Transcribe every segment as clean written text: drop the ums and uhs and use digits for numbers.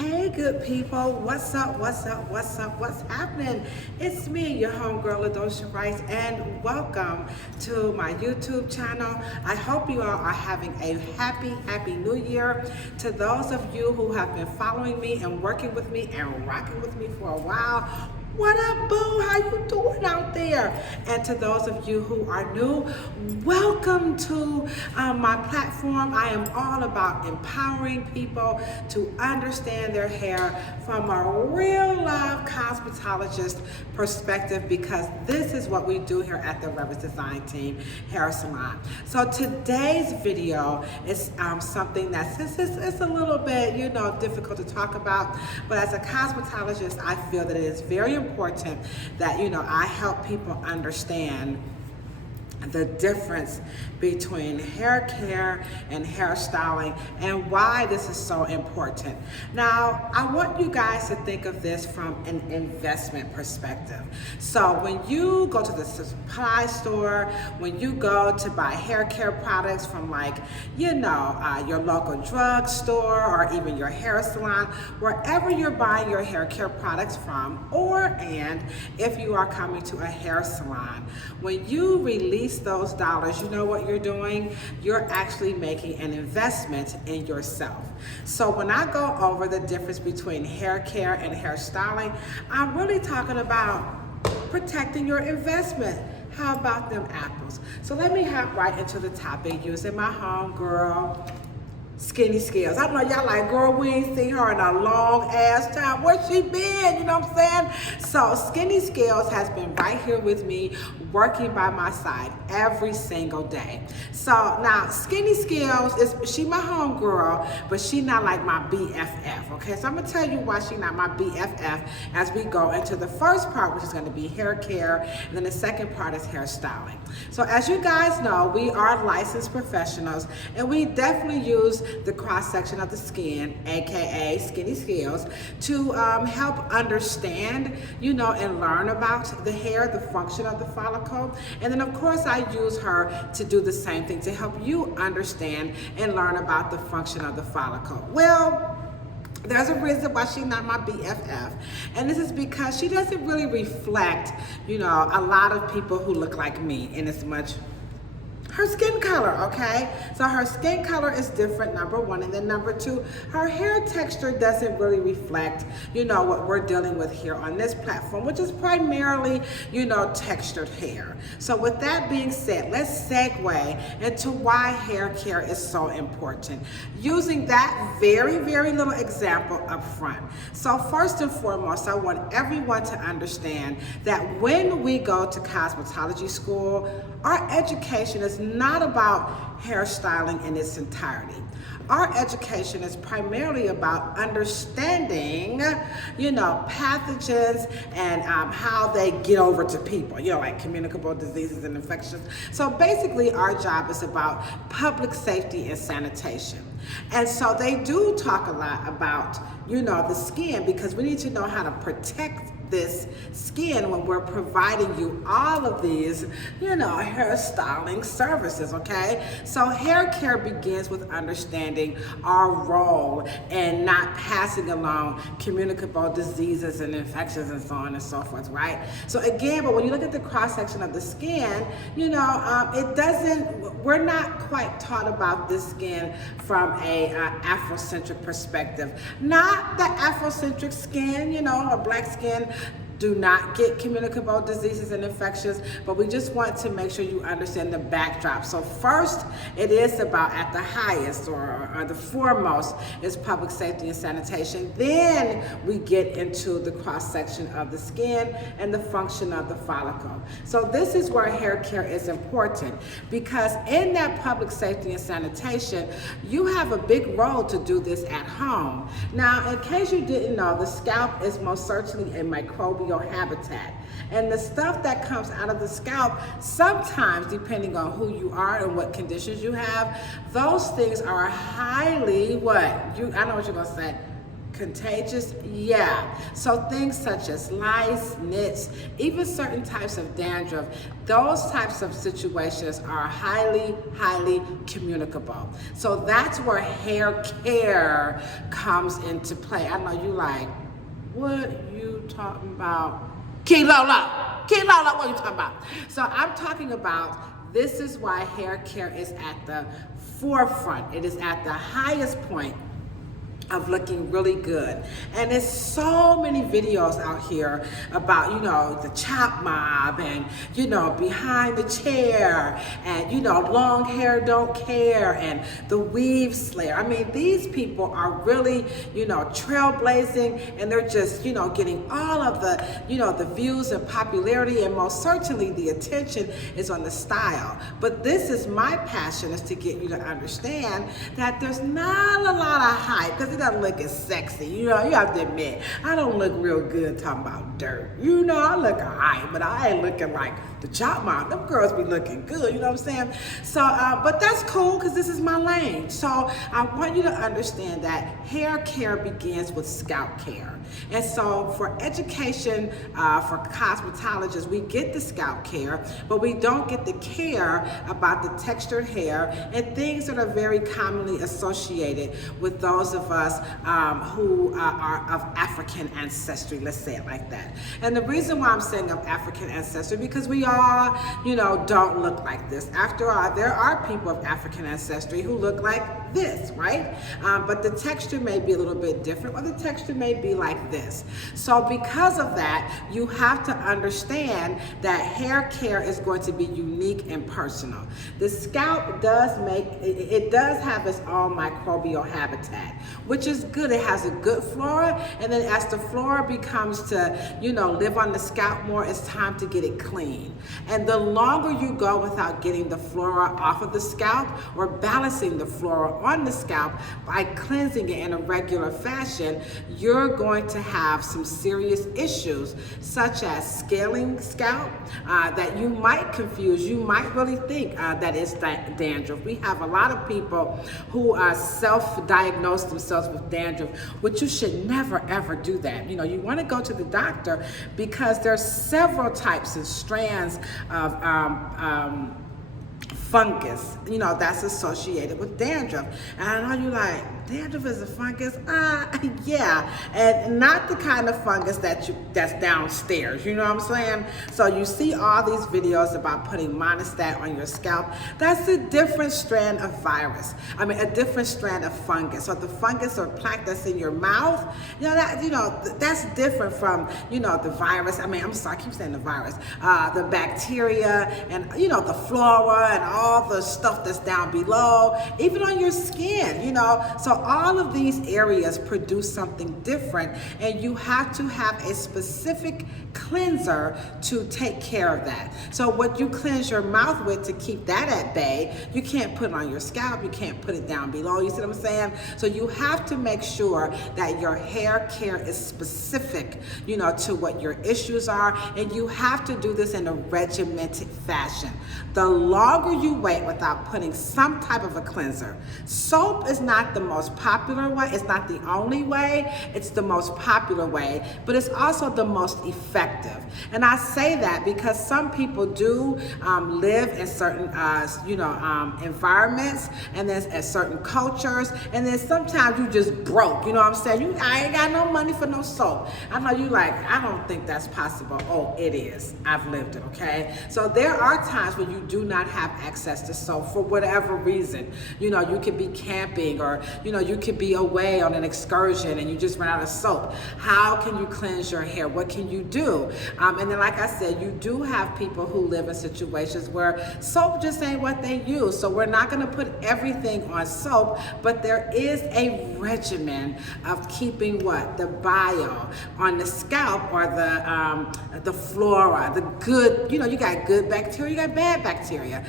Hey good people, what's up, what's happening? It's me, your homegirl, Ladosha Rice, and welcome to my YouTube channel. I hope you all are having a happy new year. To those of you who have been following me and working with me and rocking with me for a while, what up, boo? How you doing out there? And to those of you who are new, welcome to my platform. I am all about empowering people to understand their hair from a real life cosmetologist perspective, because this is what we do here at the Rebels Design Team Hair Salon. So today's video is something that's it's a little bit, difficult to talk about, but as a cosmetologist, I feel that it is very important that I help people understand the difference between hair care and hairstyling and why this is so important. Now, I want you guys to think of this from an investment perspective. So when you go to the supply store, when you go to buy hair care products from your local drugstore or even your hair salon, wherever you're buying your hair care products from, and if you are coming to a hair salon, when you release those dollars, you know what you're doing? You're actually making an investment in yourself. So when I go over the difference between hair care and hairstyling, I'm really talking about protecting your investment. How about them apples? So let me hop right into the topic using my homegirl, Skinny Scales. I know y'all like, girl, we ain't seen her in a long ass time. Where she been? You know what I'm saying? So Skinny Scales has been right here with me, working by my side every single day. So now Skinny Scales she my homegirl, but she not like my BFF. Okay, so I'm gonna tell you why she not my BFF as we go into the first part, which is gonna be hair care, and then the second part is hairstyling. So as you guys know, we are licensed professionals, and we definitely use the cross section of the skin, aka Skinny Scales, to help understand, and learn about the hair, the function of the follicle. And then of course I use her to do the same thing, to help you understand and learn about the function of the follicle. Well, there's a reason why she's not my BFF, and this is because she doesn't really reflect, a lot of people who look like me, in as much her skin color, okay? So her skin color is different, number one, and then number two, her hair texture doesn't really reflect, what we're dealing with here on this platform, which is primarily, textured hair. So with that being said, let's segue into why hair care is so important, using that very little example up front. So first and foremost, I want everyone to understand that when we go to cosmetology school, our education is not about hairstyling in its entirety. Our education is primarily about understanding, pathogens and how they get over to people, like communicable diseases and infections. So basically our job is about public safety and sanitation. And so they do talk a lot about, the skin, because we need to know how to protect this skin when we're providing you all of these, hairstyling services, okay? So hair care begins with understanding our role and not passing along communicable diseases and infections and so on and so forth, right? So again, but when you look at the cross section of the skin, we're not quite taught about this skin from a Afrocentric perspective. Not the Afrocentric skin, or black skin do not get communicable diseases and infections, but we just want to make sure you understand the backdrop. So first, it is about, at the highest or the foremost, is public safety and sanitation. Then we get into the cross section of the skin and the function of the follicle. So this is where hair care is important, because in that public safety and sanitation, you have a big role to do this at home. Now, in case you didn't know, the scalp is most certainly a microbial habitat, and the stuff that comes out of the scalp, sometimes depending on who you are and what conditions you have, those things are highly I know what you're gonna say, Contagious? Yeah. So things such as lice, nits, even certain types of dandruff, those types of situations are highly, highly communicable. So that's where hair care comes into play. I know you like, what you talking about? Killas, what are you talking about? So I'm talking about, this is why hair care is at the forefront. It is at the highest point of looking really good. And there's so many videos out here about, you know, the chop mob and, you know, behind the chair and, you know, long hair don't care and the weave slayer. I mean, these people are really, you know, trailblazing, and they're just, you know, getting all of the, you know, the views and popularity, and most certainly the attention is on the style. But this is my passion, is to get you to understand that there's not a lot of hype, because doesn't look as sexy. You know, you have to admit, I don't look real good talking about dirt. You know, I look alright, but I ain't looking like the chop mom. Them girls be looking good, you know what I'm saying? So, but that's cool, because this is my lane. So I want you to understand that hair care begins with scalp care. And so for education, for cosmetologists, we get the scalp care, but we don't get the care about the textured hair and things that are very commonly associated with those of us who are of African ancestry, let's say it like that. And the reason why I'm saying of African ancestry, because we all, you know, don't look like this. After all, there are people of African ancestry who look like this, right? But the texture may be a little bit different, or the texture may be like this. So because of that, you have to understand that hair care is going to be unique and personal. The scalp does it does have its own microbial habitat, which is good. It has a good flora, and then as the flora becomes to, you know, live on the scalp more, it's time to get it clean. And the longer you go without getting the flora off of the scalp or balancing the flora on the scalp by cleansing it in a regular fashion, you're going to have some serious issues, such as scaling scalp, that you might confuse. You might really think that it's dandruff. We have a lot of people who self-diagnose themselves with dandruff, which you should never ever do that. You know, you want to go to the doctor, because there's several types and strands of fungus, you know, that's associated with dandruff. And I know you like, dandruff is a fungus? Yeah, and not the kind of fungus that's downstairs, you know what I'm saying? So you see all these videos about putting monostat on your scalp. That's a different strand of virus. I mean, a different strand of fungus. So the fungus or plaque that's in your mouth, that's different from, the virus. I mean, I'm sorry, I keep saying the virus. The bacteria and, the flora and all the stuff that's down below, even on your skin, So all of these areas produce something different, and you have to have a specific cleanser to take care of that. So what you cleanse your mouth with to keep that at bay, you can't put it on your scalp, you can't put it down below, you see what I'm saying? So you have to make sure that your hair care is specific, to what your issues are, and you have to do this in a regimented fashion. The longer you wait without putting some type of a cleanser, soap is not the most popular way, it's not the only way, it's the most popular way, but it's also the most effective. And I say that because some people do live in certain, environments, and there's at certain cultures, and then sometimes you just broke, you know what I'm saying? I ain't got no money for no soap. I know you like, I don't think that's possible. Oh, it is. I've lived it, okay? So there are times when you do not have access to soap for whatever reason. You could be camping, or, you could be away on an excursion and you just run out of soap. How can you cleanse your hair? What can you do? And then, like I said, you do have people who live in situations where soap just ain't what they use. So we're not going to put everything on soap, but there is a regimen of keeping what? The bio on the scalp, or the flora, the good, you got good bacteria, you got bad bacteria,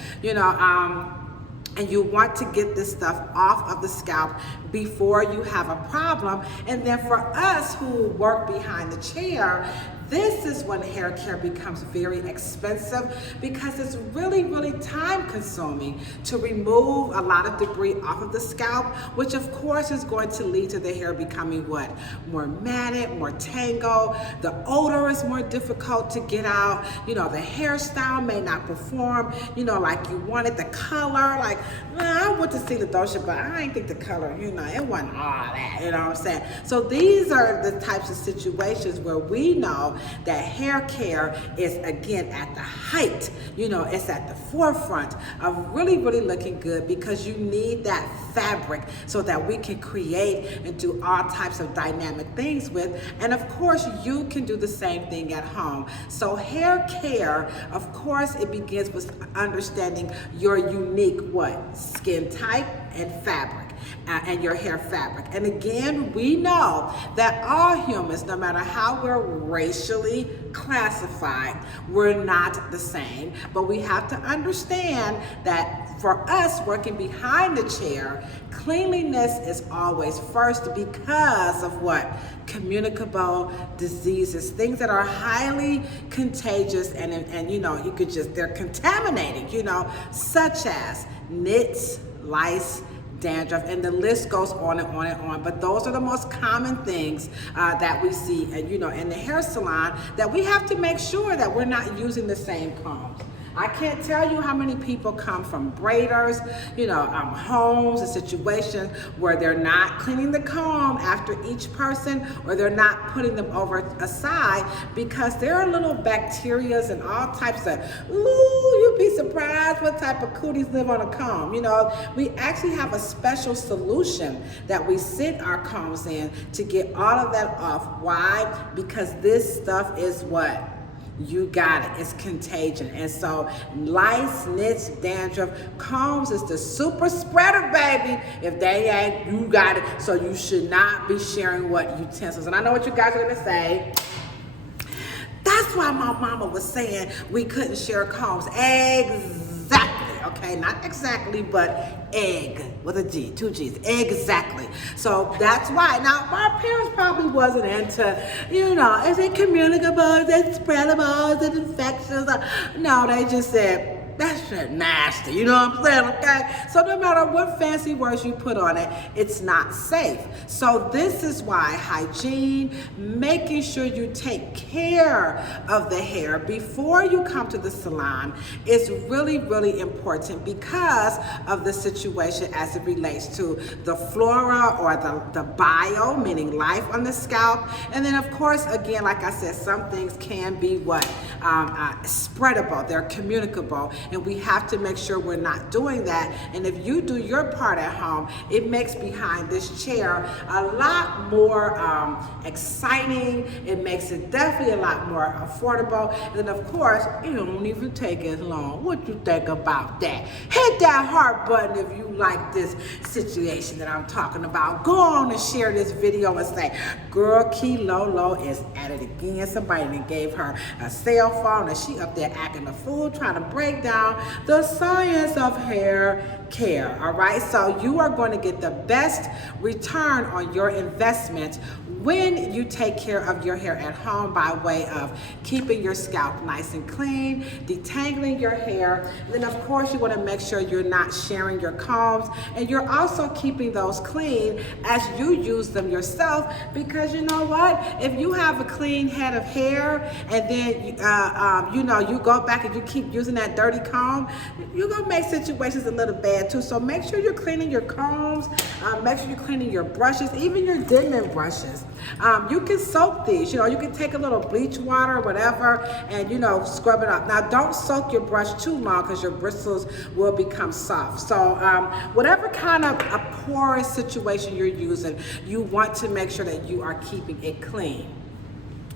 and you want to get this stuff off of the scalp before you have a problem. And then for us who work behind the chair, This is when hair care becomes very expensive because it's really, really time consuming to remove a lot of debris off of the scalp, which of course is going to lead to the hair becoming what? More matted, more tangled. The odor is more difficult to get out. You know, the hairstyle may not perform, you know, like you wanted. The color, like, I went to see the dosha, but I didn't think the color, you know, it wasn't all that, you know what I'm saying? So these are the types of situations where we know that hair care is, again, at the height, you know, it's at the forefront of really, really looking good, because you need that fabric so that we can create and do all types of dynamic things with. And of course, you can do the same thing at home. So hair care, of course, it begins with understanding your unique what? Skin type and fabric. And your hair fabric. And again, we know that all humans, no matter how we're racially classified, we're not the same. But we have to understand that for us working behind the chair, cleanliness is always first, because of what? Communicable diseases, things that are highly contagious and you know, you could just, they're contaminating, you know, such as nits, lice, dandruff, and the list goes on and on and on. But those are the most common things that we see, you know, in the hair salon, that we have to make sure that we're not using the same combs. I can't tell you how many people come from braiders, you know, homes and situations where they're not cleaning the comb after each person, or they're not putting them over aside, because there are little bacterias and all types of, ooh, you'd be surprised what type of cooties live on a comb. You know, we actually have a special solution that we sit our combs in to get all of that off. Why? Because this stuff is what? You got it. It's contagion. And so lice, nits, dandruff, combs is the super spreader, baby. If they ain't, you got it. So you should not be sharing what? Utensils. And I know what you guys are going to say. That's why my mama was saying we couldn't share combs. Exactly. Okay, not exactly, but egg with a G, 2 G's, exactly. So that's why. Now, my parents probably wasn't into, you know, is it communicable, is it spreadable, is it infectious? No, they just said, that shit nasty, you know what I'm saying, okay? So no matter what fancy words you put on it, it's not safe. So this is why hygiene, making sure you take care of the hair before you come to the salon is really, really important, because of the situation as it relates to the flora or the bio, meaning life on the scalp. And then of course, again, like I said, some things can be what? Spreadable, they're communicable. And we have to make sure we're not doing that. And if you do your part at home, it makes behind this chair a lot more exciting. It makes it definitely a lot more affordable. And then of course, it don't even take as long. What you think about that? Hit that heart button if you like this situation that I'm talking about. Go on and share this video and say, girl, Kilolo is at it again. Somebody that gave her a cell phone and she up there acting a fool, trying to break down the science of hair care. All right, so you are going to get the best return on your investment when you take care of your hair at home by way of keeping your scalp nice and clean, detangling your hair. And then of course you want to make sure you're not sharing your combs, and you're also keeping those clean as you use them yourself, because you know what, if you have a clean head of hair and then you know, you go back and you keep using that dirty comb, you're gonna make situations a little bad too. So make sure you're cleaning your combs, make sure you're cleaning your brushes, even your Denman brushes. You can soak these, you know, you can take a little bleach water or whatever and, you know, scrub it up. Now don't soak your brush too long because your bristles will become soft. So whatever kind of a porous situation you're using, you want to make sure that you are keeping it clean.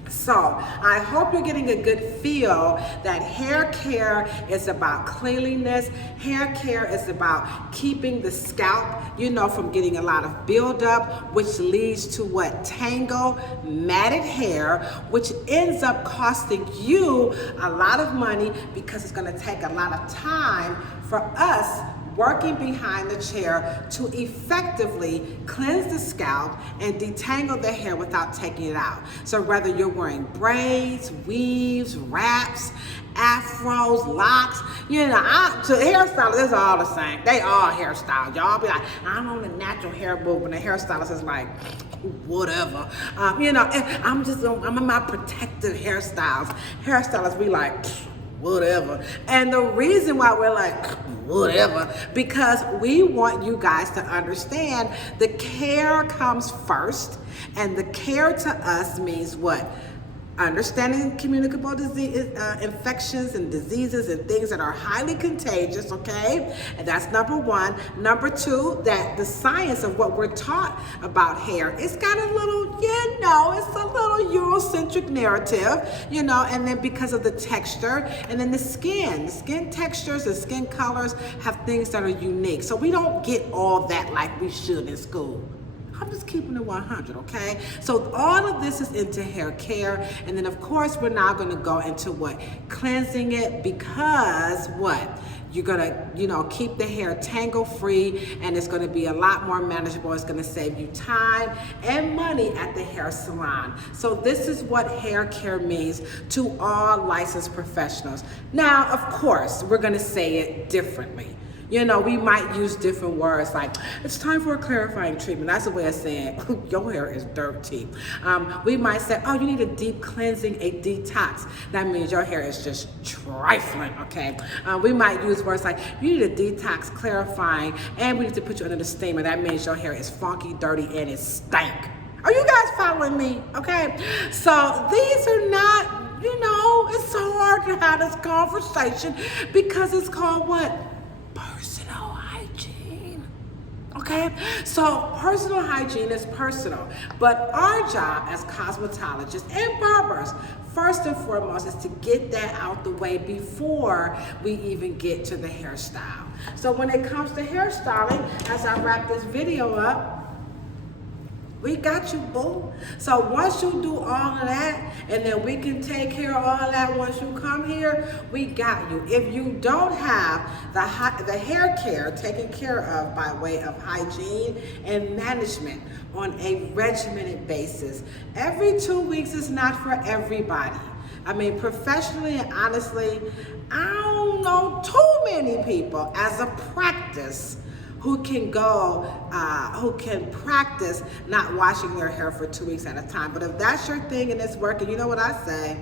So I hope you're getting a good feel that hair care is about cleanliness. Hair care is about keeping the scalp, you know, from getting a lot of buildup, which leads to what? Tangle, matted hair, which ends up costing you a lot of money because it's going to take a lot of time for us working behind the chair to effectively cleanse the scalp and detangle the hair without taking it out. So whether you're wearing braids, weaves, wraps, afros, locks, you know, to hairstylists, it's all the same. They all hairstyles. Y'all be like, I'm on the natural hair move, and the hairstylist is like, whatever. You know, I'm in my protective hairstyles. Hairstylists be like, whatever. And the reason why we're like, whatever, because we want you guys to understand the care comes first, and the care to us means what? Understanding communicable disease, infections and diseases and things that are highly contagious, okay? And that's number one. Number two, that the science of what we're taught about hair, it's got a little, you know, it's a little Eurocentric narrative, you know, and then because of the texture, and then the skin textures, the skin colors have things that are unique. So we don't get all that like we should in school. I'm just keeping it 100, okay? So all of this is into hair care. And then of course, we're now gonna go into what? Cleansing it, because what? You're gonna, you know, keep the hair tangle free, and it's gonna be a lot more manageable. It's gonna save you time and money at the hair salon. So this is what hair care means to all licensed professionals. Now, of course, we're gonna say it differently. You know, we might use different words like, it's time for a clarifying treatment. That's a way of saying, your hair is dirty. We might say, oh, you need a deep cleansing, a detox. That means your hair is just trifling, okay? We might use words like, you need a detox, clarifying, and we need to put you under the steamer. That means your hair is funky, dirty, and it stank. Are you guys following me? Okay? So these are not, you know, it's so hard to have this conversation because it's called what? Personal hygiene. Okay, so personal hygiene is personal, but our job as cosmetologists and barbers, first and foremost, is to get that out the way before we even get to the hairstyle. So when it comes to hairstyling, as I wrap this video up, we got you, boo. So once you do all of that, and then we can take care of all of that once you come here, we got you. If you don't have the hair care taken care of by way of hygiene and management on a regimented basis, every 2 weeks is not for everybody. I mean, professionally and honestly, I don't know too many people as a practice who can practice not washing their hair for 2 weeks at a time. But if that's your thing and it's working, you know what I say?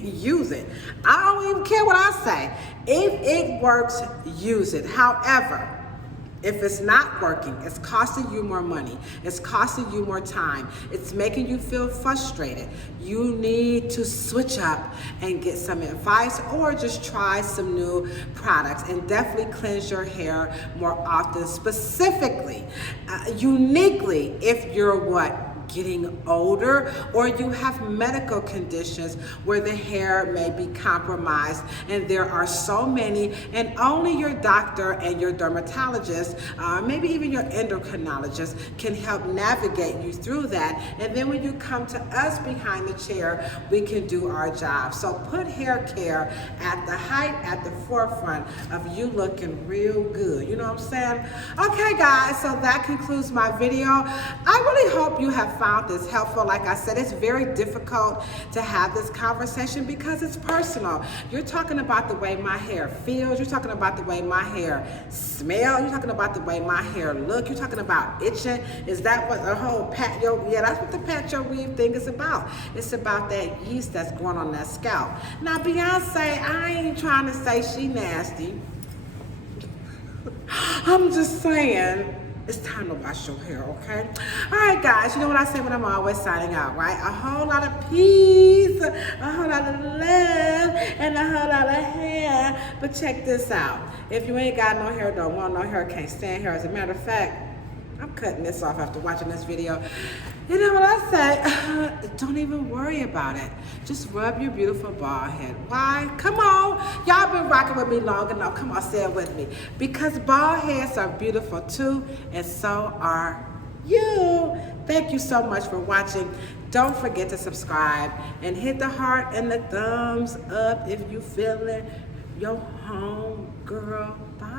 Use it. I don't even care what I say. If it works, use it. However, if it's not working, it's costing you more money, it's costing you more time, it's making you feel frustrated, you need to switch up and get some advice, or just try some new products, and definitely cleanse your hair more often, specifically, uniquely, if you're what? Getting older, or you have medical conditions where the hair may be compromised, and there are so many, and only your doctor and your dermatologist, maybe even your endocrinologist, can help navigate you through that. And then when you come to us behind the chair, we can do our job. So put hair care at the forefront of you looking real good. You know what I'm saying? Okay, guys, so that concludes my video. I really hope you have found this helpful. Like I said, it's very difficult to have this conversation because it's personal. You're talking about the way my hair feels. You're talking about the way my hair smells. You're talking about the way my hair looks. You're talking about itching. Is that what the whole patio? Yeah, that's what the patio weave thing is about. It's about that yeast that's growing on that scalp. Now, Beyonce, I ain't trying to say she nasty. I'm just saying, it's time to wash your hair, okay? All right, guys, you know what I say when I'm always signing out, right? A whole lot of peace, a whole lot of love, and a whole lot of hair. But check this out. If you ain't got no hair, don't want no hair, can't stand hair. As a matter of fact, I'm cutting this off after watching this video. You know what I say? Don't even worry about it. Just rub your beautiful bald head. Why? Come on. Y'all been rocking with me long enough. Come on, say it with me. Because bald heads are beautiful too, and so are you. Thank you so much for watching. Don't forget to subscribe and hit the heart and the thumbs up if you feeling your home girl. Bye.